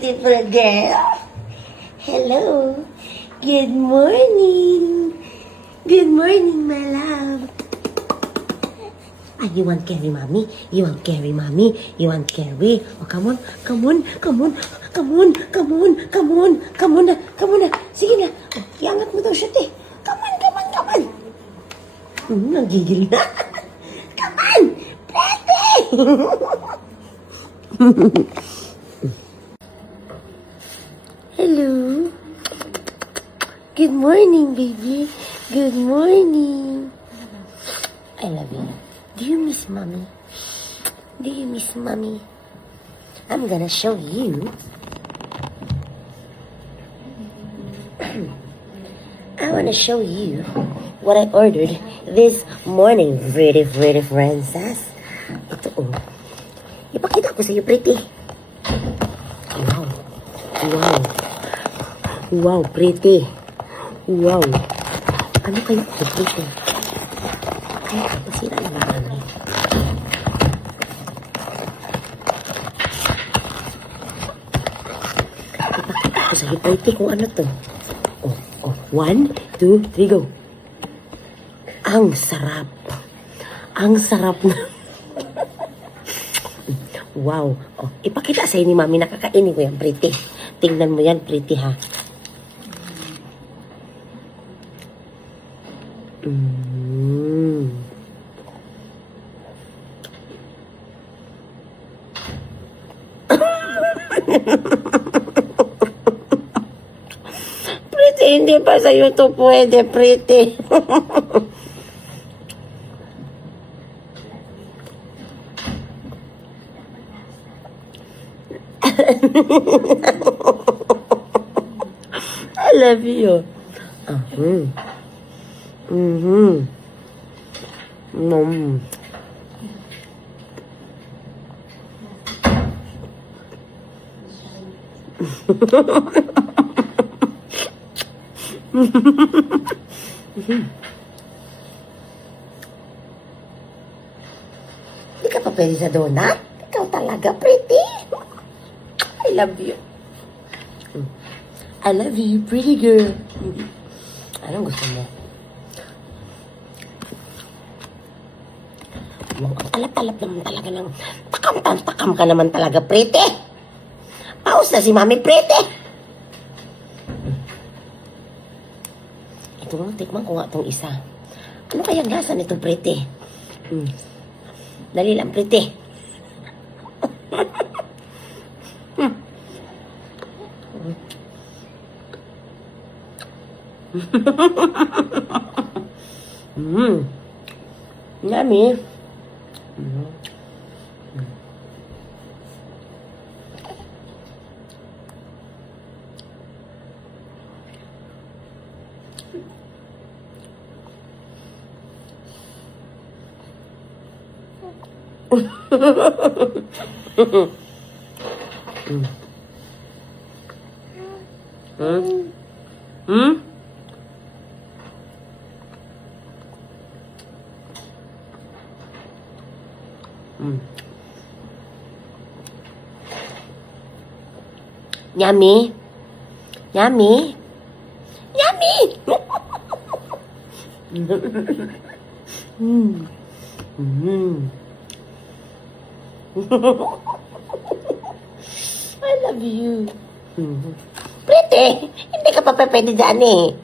beautiful girl. Hello. Good morning. Good morning, my love. Ah, you want carry, mommy? You want carry, mommy? You want carry? Oh, come on, come on, come on, come on, come on, come on, come on na, come on na. Sige na. Oh, iangat mo daw siya, te. Come on, come on, come on. Nagigil na. Come on, Pepe. Hello. Good morning, baby. Good morning. I love you. Do you miss mommy? Do you miss mommy? I'm gonna show you. I wanna show you what I ordered this morning. Pretty princess. Ito oh. Ipakita ko sa iyo, pretty. Wow. Wow. Wow, pretty. Wow. Ano kayo ito, pretty? Ay, masira na marami. Ipakita ko sa iyo, pretty, kung ano to. Oh, oh. 1, 2, 3, go. Ang sarap. Ang sarap na. Wow. Oh, ipakita sa ni mami, nakakainin ko yan, pretty. Tingnan mo yan, pretty, ha. Pretty, hindi pa sa'yo to pwede, pretty. I love you. Di ka pa pwede sa donut? Ikaw talaga, pretty. I love you. I love you, pretty girl. Anong gusto mo? Wow, ang talap-talap naman talaga ng takam ka naman talaga, pretty. Paus na si mami, pretty. Ito nga, tikman ko nga itong isa. Ano kayang lasa nito, pretty? Dali lang, pretty. Yummy. Yummy. Yummy. Yummy. I love you. Pretty. Hindi ka pa pwede dyan eh.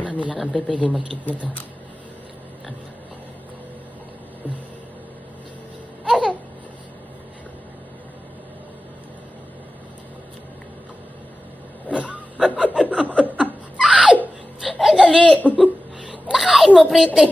Mami lang ang pwede mag-eat nito. Ay! Ay, dali! Nakain mo, pretty!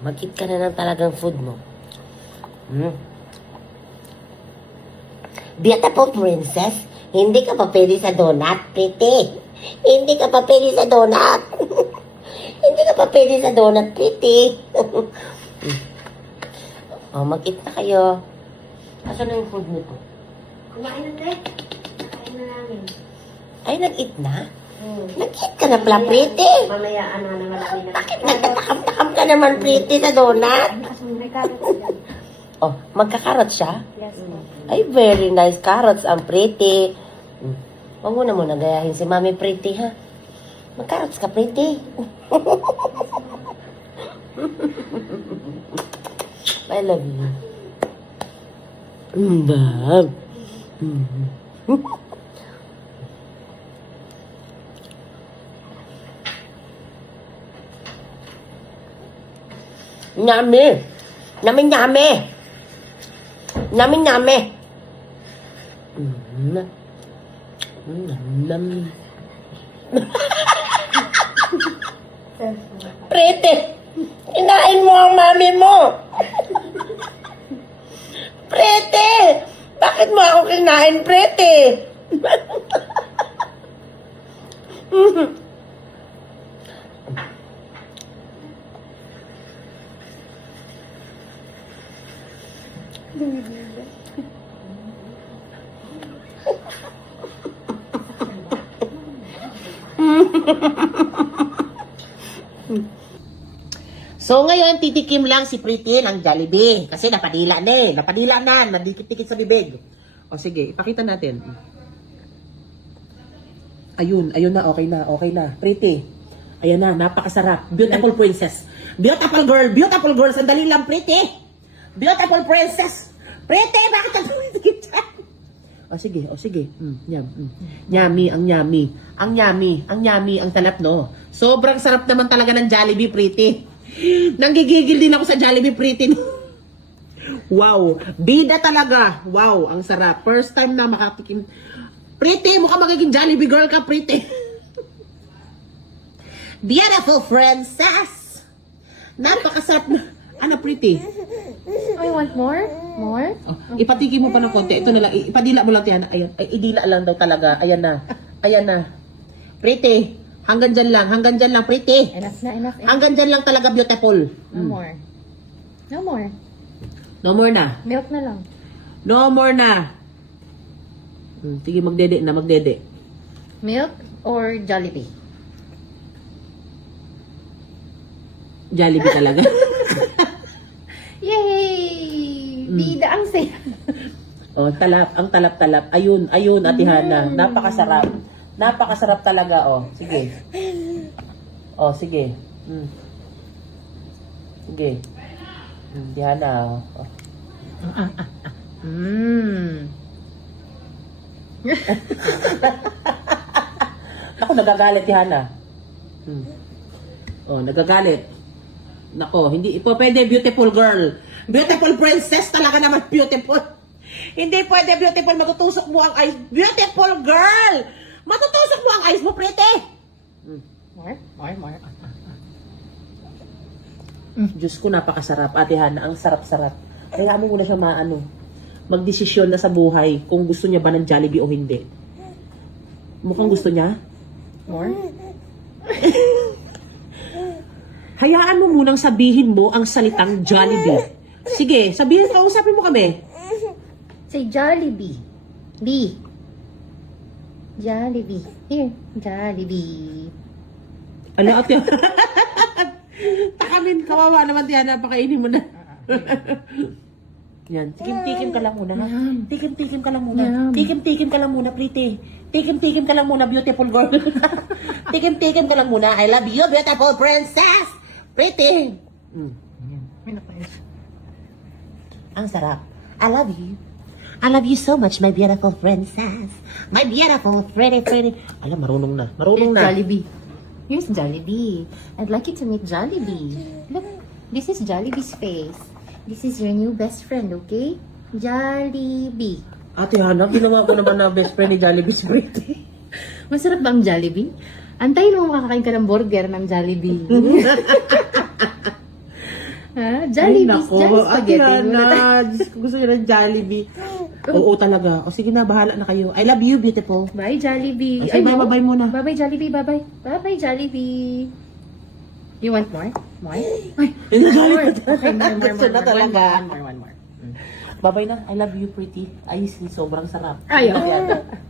Mag-eat ka na ng talagang food mo. Beautiful princess, hindi ka pa pwede sa donut, pretty. Hindi ka pa pwede sa donut. Hindi ka pa pwede sa donut, pretty. Oh, mag-eat na kayo. Asan na yung food nito? Kumain na, Dre. Kumain na namin. Ay, nag-eat na? Nag-eat ka na pala, Pretty. Mamaya, na marami na. Bakit nagtatakam-takam ka naman, Pretty, sa donut? May carrots dyan. Oh, magkakarot siya? Yes, po. Ay, very nice carrots ang Pretty. Huwag mo na muna gayahin si Mami Pretty, ha? Magkarots ka, Pretty. I love you. Bab. Nyami. Nyami. Nyami. Pretty, kinain mo ang mami mo. Pretty, bakit mo ako kinain, Pretty? So ngayon, titikim lang si Pretty ng Jollibee. Kasi napadila na eh. Napadila na. Nadikit-dikit sa bibig. O sige, ipakita natin. Ayun na. Okay na. Pretty. Ayan na, napakasarap. Beautiful princess. Beautiful girl. Sandali lang, Pretty. Beautiful princess. Pretty, bakit ang tumidikit dyan? O sige. Yummy, ang yummy. Ang talap, no? Sobrang sarap naman talaga ng Jollibee, Pretty. Nanggigigil din ako sa Jollibee, Pretty. Wow, bida talaga. Wow, ang sarap. First time na makatikim. Pretty, mukha magiging Jollibee girl ka, Pretty. Beautiful princess. Napakasarap na. Ano, Pretty? I want more? More? Oh, ipatikim mo pa ng konti. Ito na lang. Ipadila mo lang, Tiana. Ayan. Ay, idila lang daw talaga. Ayan na. Pretty. Hanggang dyan lang, Pretty. Enough na. Hanggang dyan lang talaga, beautiful. No more. No more na. Milk na lang. No more na. Sige, magdede. Milk or Jollibee? Jollibee talaga. Yay! Bida ang saya. Oh, ang talap. Ayun, Ate Hana. Napakasarap talaga, oh. Sige. Oh, sige. Sige. Diana, oh. Ako, nagagalit, Diana. Oh, nagagalit. Nako, hindi po pwede, beautiful girl. Beautiful princess talaga naman, beautiful. Hindi pwede, beautiful. Matutusok mo ang eyes. Beautiful girl! Matutusok mo ang eyes mo, Pretty. More. Diyos ko, napakasarap. Ate Hana, ang sarap-sarap. Kaya mo muna siya magdesisyon na sa buhay kung gusto niya ba ng Jollibee o hindi. Mukhang gusto niya. More? Hayaan mo munang sabihin mo ang salitang Jollibee. Sige, kausapin mo kami. Say Jollibee. Jollibee. Here. Jollibee. Ano, Ate? Takamin, kawawa naman, Tiana. Pakainin mo na. Yan, tikim-tikim ka lang muna. Tikim-tikim ka lang muna. Tikim-tikim ka lang muna, Pretty. Tikim-tikim ka lang muna, beautiful girl. Tikim-tikim ka lang muna. I love you, beautiful princess. Pretty. Ang sarap. I love you. I love you so much, my beautiful princess. My beautiful, pretty. Alam, marunong na. Jollibee. Here's Jollibee. I'd like you to meet Jollibee. Look, this is Jollibee's face. This is your new best friend, okay? Jollibee. Ate Hana, ginawa ko naman na best friend ni Jollibee si Pretty. Masarap ba ang Jollibee? Antayin mo makakain ka ng burger ng Jollibee. Ha? Jollibee's Jolly Ate Spaghetti. Hana, Diyos ko, gusto niya ng Jollibee. Oo talaga. O sige na, bahala na kayo. I love you, beautiful. Bye, Jollibee. Ay, bye muna. Bye-bye, Jollibee. Bye-bye. Bye-bye, Jollibee. You want more? More? Ay, Hindi, more. Jollibee. Okay, more. Gusto na talaga. One more. Babay na. I love you, pretty. Ay, sobrang sarap. Ayaw. Yata.